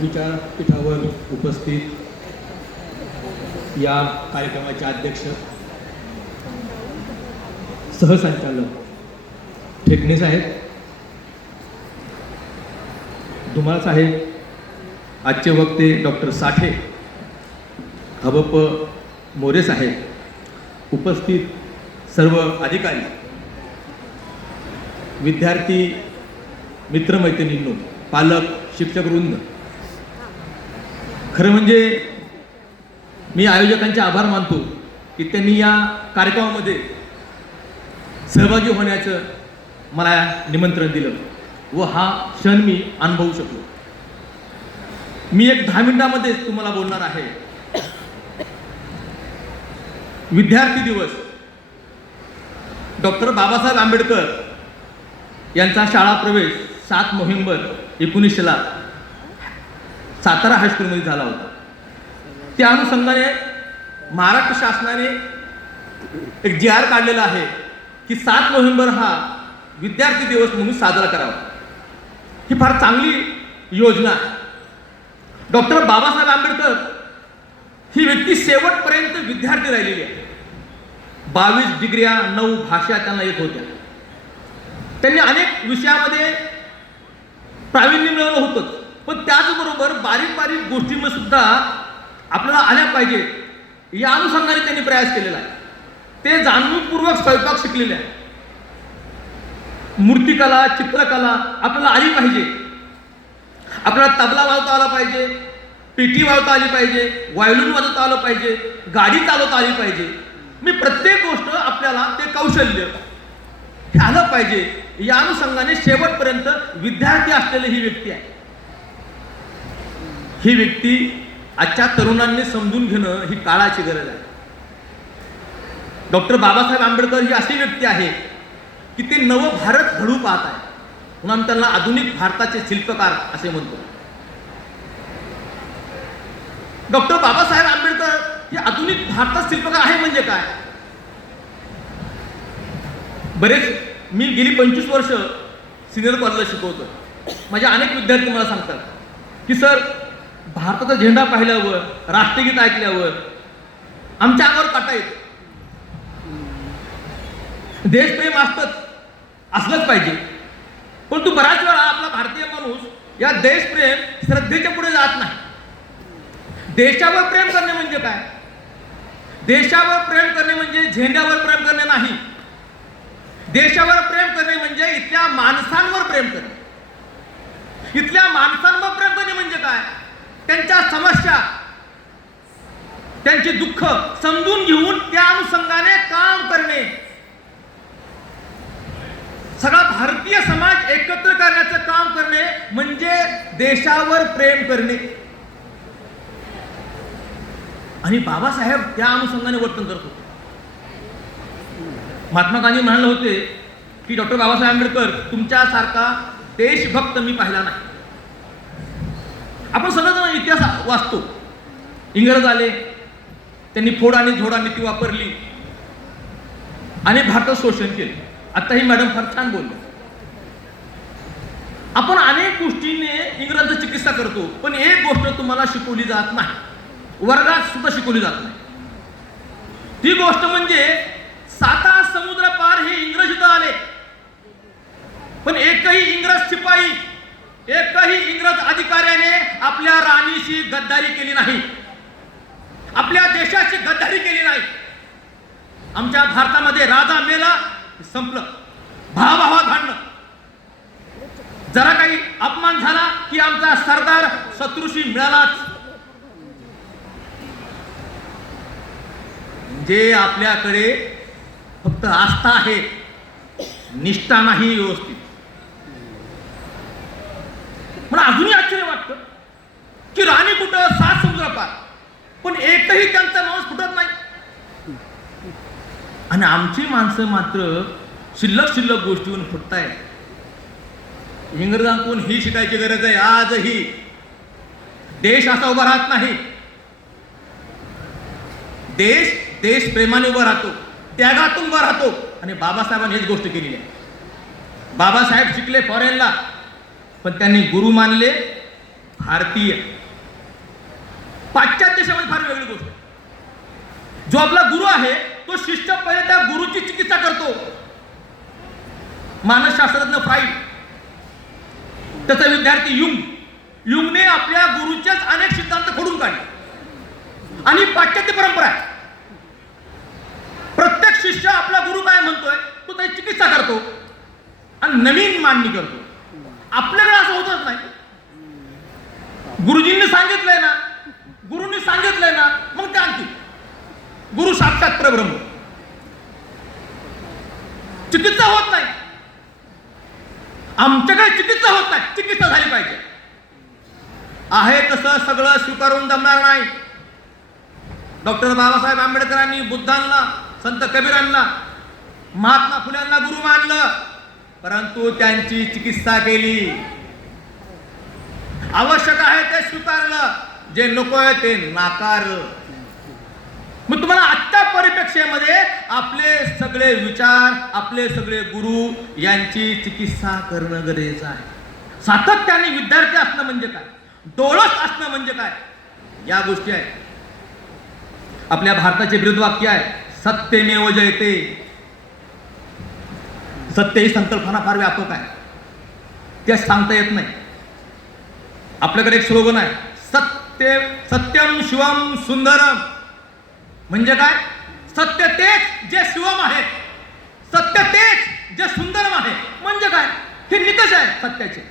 विचारपीठावर उपस्थित या कार्यक्रमाचे अध्यक्ष सहसंचालक ठेकणे साहेब धुमाळ साहेब आजचे वक्ते डॉक्टर साठे हबप मोरे साहेब उपस्थित सर्व अधिकारी विद्यार्थी मित्रमैत्रिणींनो पालक शिक्षकवृंद खरं म्हणजे मी आयोजकांचे आभार मानतो की त्यांनी या कार्यक्रमामध्ये सहभागी होण्याचं मला निमंत्रण दिलं व हा क्षण मी अनुभवू शकलो. मी एक दहा मिनिटामध्ये तुम्हाला बोलणार आहे. विद्यार्थी दिवस. डॉक्टर बाबासाहेब आंबेडकर यांचा शाळा प्रवेश सात नोव्हेंबर एकोणीसशेला सातारा हायस्कूलमध्ये झाला होता. त्या अनुषंगाने महाराष्ट्र शासनाने एक जी आर काढलेला आहे की सात नोव्हेंबर हा विद्यार्थी दिवस म्हणून साजरा करावा. ही फार चांगली योजना आहे. डॉक्टर बाबासाहेब आंबेडकर ही व्यक्ती शेवटपर्यंत विद्यार्थी राहिलेली आहे. बावीस डिग्र्या नऊ भाषा त्यांना येत होत्या. त्यांनी अनेक विषयामध्ये प्रावीण्य मिळवलं होतं पण त्याचबरोबर बारीक बारीक गोष्टींमध्ये सुद्धा आपल्याला आल्या पाहिजेत या अनुषंगाने त्यांनी प्रयास केलेला आहे. ते जाणवूनपूर्वक स्वयंपाक शिकलेले आहे मूर्तिकला चित्रकला आपल्याला आली पाहिजे. आपल्याला तबला वाजवता आला पाहिजे पेटी वाजवता आली पाहिजे व्हायोलिन वाजवता आलं पाहिजे गाडी चालवता आली पाहिजे. मी प्रत्येक गोष्ट आपल्याला ते कौशल्य हे आलं पाहिजे. या अनुषंगाने शेवटपर्यंत विद्यार्थी असलेली ही व्यक्ती आहे. ही व्यक्ती आजच्या तरुणांनी समजून घेणं ही काळाची गरज आहे. डॉक्टर बाबासाहेब आंबेडकर ही अशी व्यक्ती आहे की ते नव भारत घडू पाहत आहे. म्हणून त्यांना आधुनिक भारताचे शिल्पकार असे म्हणतो. डॉक्टर बाबासाहेब आंबेडकर हे आधुनिक भारतात शिल्पकार आहे म्हणजे काय? बरेच मी गेली पंचवीस वर्ष सिनियर कॉलेजला शिकवतो माझे अनेक विद्यार्थी मला सांगतात की सर भारताचा झेंडा पाहिल्यावर राष्ट्रगीत ऐकल्यावर आमच्या अंगावर काटा येतो. देशप्रेम असतंच असलंच पाहिजे. परंतु बऱ्याच वेळा आपला भारतीय माणूस या देशप्रेम श्रद्धेच्या पुढे जात नाही. देशावर प्रेम करणे म्हणजे काय? देशावर प्रेम करणे म्हणजे झेंड्यावर प्रेम करणे नाही. देशावर प्रेम करणे म्हणजे इथल्या माणसांवर प्रेम करणे. इथल्या माणसांवर प्रेम करणे म्हणजे काय? त्यांच्या समस्या त्यांचे दुःख समजून घेऊन त्या अनुषंगाने काम करणे. सगळा भारतीय समाज एकत्र करण्याचं काम करणे म्हणजे देशावर प्रेम करणे. आणि बाबासाहेब त्या अनुषंगाने वर्तन करत होते. महात्मा गांधी म्हणाले होते की डॉक्टर बाबासाहेब आंबेडकर तुमच्यासारखा देशभक्त मी पाहिला नाही. आपण सगळं इतिहास वाचतो. इंग्रज आले त्यांनी फोड आणि झोडा नीती वापरली. आणि भारतात शोषण केले. आता ही मॅडम फार छान बोलले. आपण अनेक गोष्टीने इंग्रजांची चिकित्सा करतो पण एक गोष्ट तुम्हाला शिकवली जात नाही. वर्गात सुद्धा शिकवली जात नाही. ती गोष्ट म्हणजे साता समुद्र पार हे इंग्रज इथं आले. पण एकही इंग्रज शिपाई एकही इंग्रज अधिकाऱ्याने आपल्या राणीशी गद्दारी केली नाही. आपल्या देशाची गद्दारी केली नाही. आमच्या भारतामध्ये राजा मेला संपलं. भावाभावात भांडणं. जरा काही अपमान झाला की आमचा सरदार शत्रूशी मिळालाच. जे आपल्याकडे फक्त आस्था आहे निष्ठा नाही व्यवस्थित. मला अजूनही आश्चर्य वाटतं की राणी कुठं सात समुद्र पार. पण एकही त्यांचा माणूस फुटत नाही. आणि आमची माणसं मात्र शिल्लक शिल्लक गोष्टीहून फुटतायत इंग्रजांकडून ही शिकायची गरज आहे आजही. देश असा उभा राहत नाही. देश देश प्रेमाने उभा राहतो त्यागातून उभा राहतो. आणि बाबासाहेबांनी हेच गोष्ट केलेली आहे. बाबासाहेब शिकले फॉरेनला पण त्यांनी गुरु मानले भारतीय. पाश्चात्य शब्द फार वेगळी गोष्ट. जो आपला गुरु आहे तो शिष्य पहिले त्या गुरुची चिकित्सा करतो. मानसशास्त्रज्ञ फ्राईड. त्याचा विद्यार्थी युंग. युंगने आपल्या गुरुचेच अनेक सिद्धांत खोडून काढले. आणि पाश्चात्य परंपरा आहे. प्रत्येक शिष्य आपला गुरु काय म्हणतोय तो त्याची चिकित्सा करतो. आणि नवीन मांडणी करतो आपल्याकडे असं होतच नाही गुरुजींनी सांगितलंय ना गुरुंनी सांगितलंय ना मग ते आणखी गुरु साक्षात परब्रह्म. चिकित्सा होत नाही. आमच्याकडे चिकित्सा होत नाही. चिकित्सा झाली पाहिजे. आहे तसं सगळं स्वीकारून जमणार नाही. डॉक्टर बाबासाहेब आंबेडकरांनी बुद्धांना संत कबीरांना महात्मा फुल्यांना गुरु मानलं परंतु त्यांची चिकित्सा केली. आवश्यक आहे ते स्वीकारलं. जे नको आहे ते नाकारलं मग तुम्हाला आजच्या परिप्रेक्ष्यामध्ये आपले सगळे विचार आपले सगळे गुरु यांची चिकित्सा करणं गरजेचं आहे. सातत्याने विद्यार्थी असणं म्हणजे काय? डोळस असणं म्हणजे काय? या गोष्टी आहेत. आपल्या भारताचे विरुद्ध वाक्य आहे सत्यमेव जयते. सत्य ही संकल्पना फार व्यापक आहे. ते सांगता येत नाही. आपल्याकडे एक स्लोगन आहे सत्य सत्यम शिवम सुंदरम. म्हणजे काय? सत्य तेच जे शिवम आहे. सत्य तेच जे सुंदरम आहे. म्हणजे काय? हे निकष आहे सत्याचे.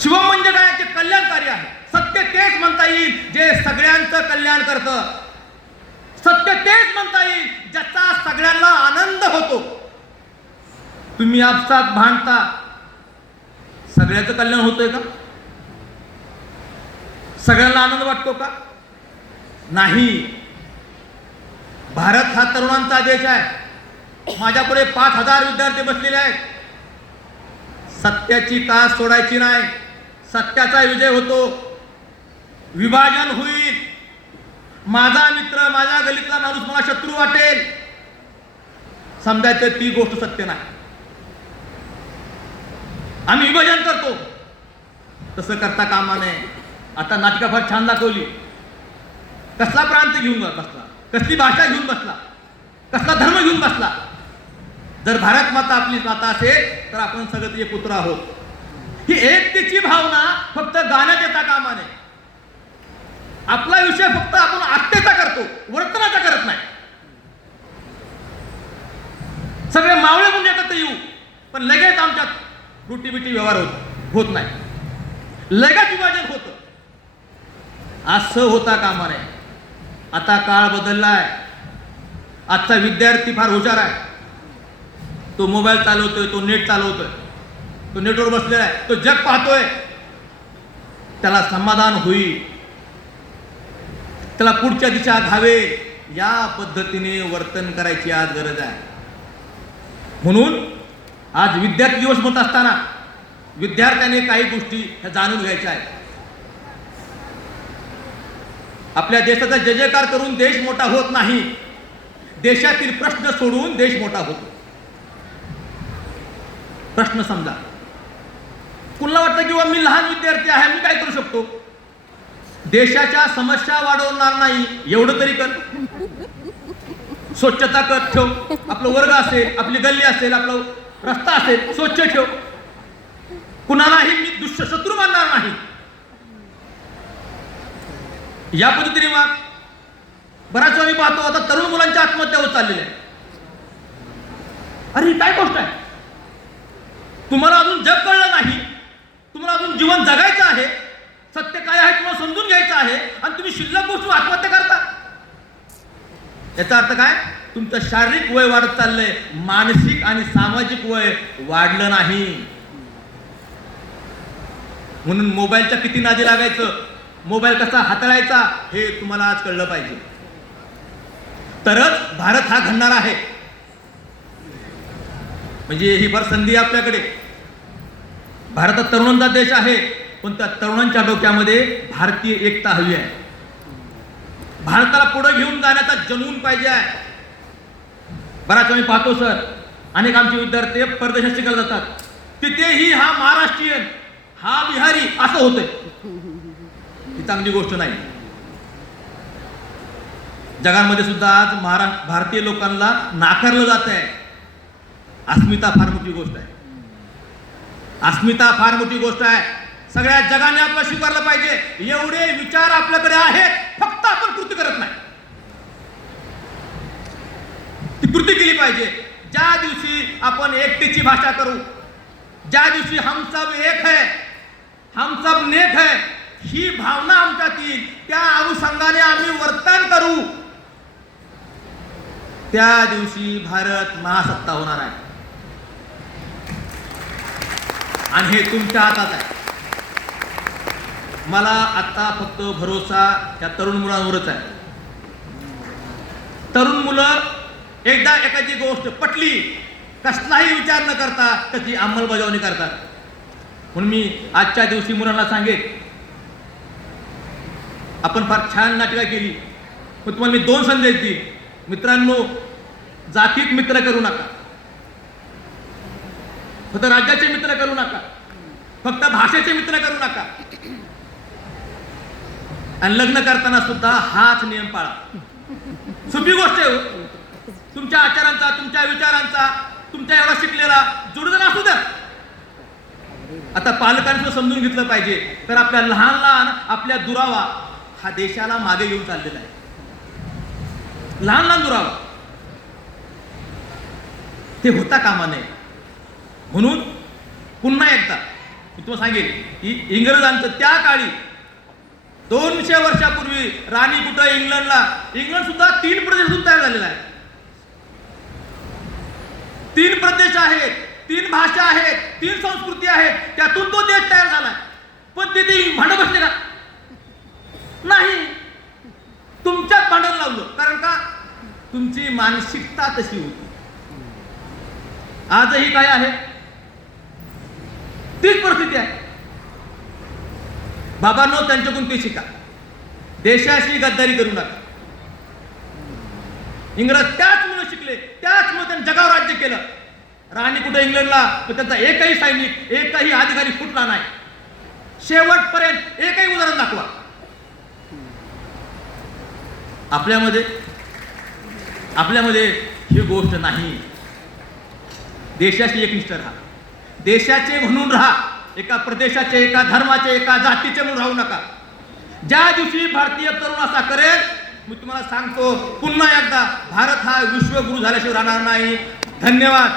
शिवम म्हणजे काय? जे कल्याणकारी आहे. सत्य तेच म्हणता येईल जे सगळ्यांचं कल्याण करतं. सत्य तेच म्हणता येईल ज्याचा सगळ्यांना आनंद होतो. तुम्ही आपसात भांडता. सगळ्याचं कल्याण होतंय का? सगळ्यांना आनंद वाटतो का? नाही. भारत हा तरुणांचा देश आहे. माझ्यापुढे पाच हजार विद्यार्थी बसलेले आहेत. सत्याची का सोडायची नाही. सत्याचा विजय होतो. विभाजन होईल. माझा मित्र माझ्या गलीतला माणूस मला शत्रू वाटेल. समजायचं ती गोष्ट सत्य नाही. आम्ही विभाजन करतो. तसं करता कामा नये. आता नाटिका फार छान दाखवली. कसला प्रांत घेऊन जा कसली? कसली भाषा घेऊन बसला? कसला धर्म घेऊन बसला? जर भारत माता आपली माता असेल तर आपण सगळं एक पुत्र आहोत. ही एकतेची भावना फक्त गाण्यात येता कामा नये आपला विषय फक्त आपण आत्तेचा करतो वर्तनाचा करत नाही. सगळे मावळे म्हणून एकत्र येऊ पण लगेच आमच्यात रुटी बिटी व्यवहार होत होत नाही. लगेच विभाजन होतं. असं होता कामा नये आता काळ बदललाय. आजचा विद्यार्थी फार हुशार आहे. तो मोबाईल चालवतोय तो नेट चालवतोय. तो नेटवर बसलेला आहे. तो जग पाहतोय. त्याला समाधान होईल. त्याला पुढच्या दिशा घावे या पद्धतीने वर्तन करायची आज गरज आहे. म्हणून आज विद्यार्थी दिवस म्हणत असताना विद्यार्थ्याने काही गोष्टी ह्या जाणून घ्यायच्या आहेत. आपल्या देशाचा जय जयकार करून देश मोठा होत नाही. देशातील प्रश्न सोडून देश मोठा होतो. प्रश्न समजा. कुणाला वाटतं किंवा मी लहान विद्यार्थी आहे मी काय करू शकतो? देशाच्या समस्या वाढवणार नाही. एवढं तरी कर. स्वच्छता कर ठेव. आपलं वर्ग असेल आपली गल्ली असेल आपलं रस्ता असेल स्वच्छ ठेव. कुणालाही मी दुष्ट शत्रू मानणार नाही. या पद्धतीने मग बराच वेळा पाहतो आता तरुण मुलांच्या आत्महत्या होत चाललेल्या आहेत. अरे ही काय गोष्ट आहे? तुम्हाला अजून जग कळलं नाही तुम्हाला अजून जीवन जगायचं आहे सत्य काय आहे तुम्हाला समजून घ्यायचं आहे आणि तुम्ही शिल्लक गोष्टी आत्महत्या करता. याचा अर्थ काय? तुमचं शारीरिक वय वाढत चाललंय मानसिक आणि सामाजिक वय वाढलं नाही. म्हणून मोबाईलच्या किती नादी लागायचं? मोबाईल कसा हाताळायचा हे तुम्हाला आज कळलं पाहिजे. तरच भारत हा घडणार आहे. म्हणजे ही फार संधी आहे आपल्याकडे. भारत तरुणांचा देश आहे पण त्या तरुणांच्या डोक्यामध्ये भारतीय एकता हवी आहे. भारताला पुढे घेऊन जाण्याचा जनून पाहिजे आहे. बराच आम्ही पाहतो सर. अनेक आमचे विद्यार्थी परदेशात शिकायला जातात. तिथेही हा महाराष्ट्रीयन हा बिहारी असं होतंय. ही चांगली गोष्ट नाही. जगामध्ये सुद्धा आज महाराष्ट्र भारतीय लोकांना नाकारलं जात आहे. अस्मिता फार मोठी गोष्ट आहे. अस्मिता फार मोठी गोष्ट आहे. सगळ्या जगाने आपलं स्वीकारलं पाहिजे. एवढे विचार आपल्याकडे आहेत. फक्त आपण कृती करत नाही. ती कृती केली पाहिजे. ज्या दिवशी आपण एकतेची भाषा करू ज्या दिवशी हम सब एक है हम सब नेक है ही भावना आमच्यात येईल त्या अनुषंगाने आम्ही वर्तन करू. त्या दिवशी भारत महासत्ता होणार आहे. आणि हे तुमच्या हातात आहे. मला आता फक्त भरोसा त्या तरुण मुलांवरच आहे. तरुण मुलं एकदा एखादी गोष्ट पटली कसलाही विचार न करता त्याची अंमलबजावणी करतात. म्हणून मी आजच्या दिवशी मुलांना सांगेन आपण फार छान नाटिका केली. मग तुम्हाला मी दोन संदेश देईन मित्रांनो जातीत मित्र करू नका. फक्त राज्याचे मित्र करू नका. फक्त भाषेचे मित्र करू नका. आणि लग्न करताना सुद्धा हाच नियम पाळा. सोपी गोष्ट आहे हो. तुमच्या आचारांचा तुमच्या विचारांचा तुमच्या एवढा शिकलेला जोडदार असू द्या. आता पालकांचं समजून घेतलं पाहिजे. तर आपल्या लहान लहान आपल्या दुरावा हा देशाला मागे घेऊन चाललेला आहे. लहान लहान दुरावा. ते होता कामा नये. म्हणून पुन्हा एकदा मी तुम्हाला सांगेन की इंग्रजांचं त्या काळी दोनशे वर्षापूर्वी राणी कुठं इंग्लंडला इंग्लंड सुद्धा तीन प्रदेशातून तयार झालेला आहे. तीन प्रदेश आहेत तीन भाषा आहेत तीन संस्कृती आहेत त्यातून तो देश तयार झालाय पण तिथे म्हणत बसले का नाही. तुमच्यात भांडण लावलं. कारण का? तुमची मानसिकता तशी होती. आजही काय आहे? तीच परिस्थिती आहे. बाबांनो त्यांच्याकडून ते शिका. देशाशी गद्दारी करू नका. इंग्रज त्याच मुलं शिकले त्याच मुलं त्यांनी जगावर राज्य केलं. राणी कुठे इंग्लंडला? पण त्यांचा एकही सैनिक एकही अधिकारी फुटला नाही. शेवटपर्यंत एकही उदाहरण दाखवा. आपल्यामध्ये आपल्यामध्ये ही गोष्ट नाही. देशाशी एकनिष्ठ राहा. देशाचे म्हणून राहा. एका प्रदेशाचे एका धर्माचे एका जातीचे म्हणून राहू नका. ज्या दिवशी भारतीय तरुण असा करेल मी तुम्हाला सांगतो पुन्हा एकदा भारत हा विश्वगुरु झाल्याशिवाय राहणार नाही. धन्यवाद.